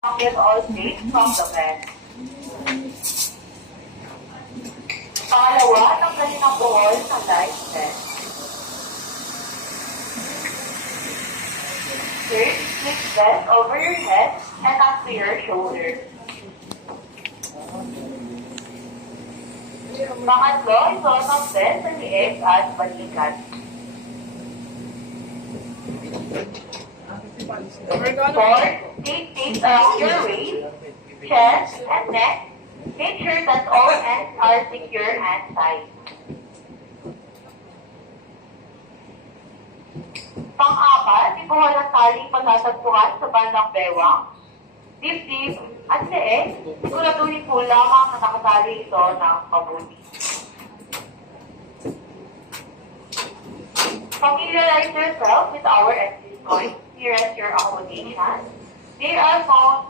Is all safe from the bed. Pangalawa, tanggalin ang buhol ng light bed. Third, place bed over your head and onto your shoulders. Pangatlo, isuot ang bed sa liig at balikat. Fourth, take things around your waist, chest, and neck. Make sure that all ends are secure and tight. Pang-apat, ibuhol ang taling patatagpuan sa bandang bewang, dibdib, at leeg. Siguraduhin po lamang na nakatali ito ng mabuti. Familiarize yourself with our exit points nearest your accommodation. They are found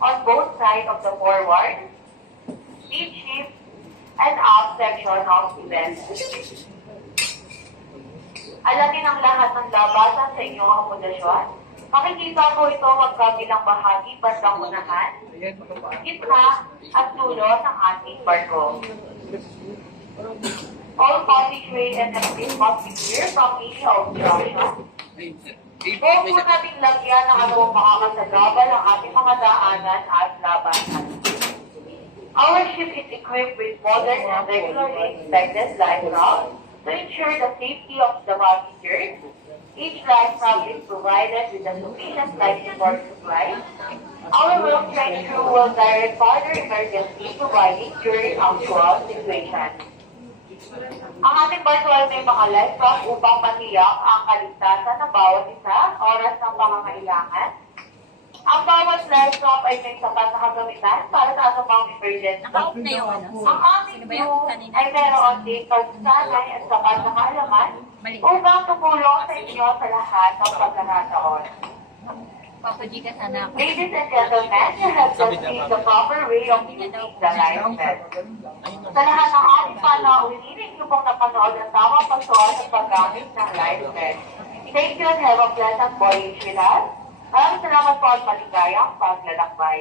on both sides of the forward, mid shift, and up section of the bed. Alamin ang lahat ng labasan sa inyong akomodasyon. Makikita po ito magkabilang bahagi, bandang unahan, gitna, at dulo ng ating barko. All passageway and exit must be clear from any obstruction. Huwag po nating lagyan ng anumang makakasagabal ang ating mga daanan at labanan. Our ship is equipped with modern and regularly inspected life rafts to ensure the safety of the passengers. Each life raft is provided with a sufficient life support supply. Our well-trained crew will direct further emergency providing during actual situations. Ang ating barko ay may mga life raft upang matiyak ang kaligtasan ng bawat isa at oras ng pangangailangan. Ang bawat life raft ay may sapat na kagamitan para sa anumang emergency. Naka-off na yung ano. Ang aming crew ay meron din pagsanay at sapat na kaalaman upang tumulong sa inyo sa lahat ng pagkakataon. Papaji ka sana ako. Ladies and gentlemen, you have just seen the proper way of using the life vest. Sa lahat ng ating panauhin, niyo pong napanood ang tamang pagsuot at paggamit ng life vest. Thank you and have a pleasant voyage with us. Maraming salamat po at maligayang paglalakbay.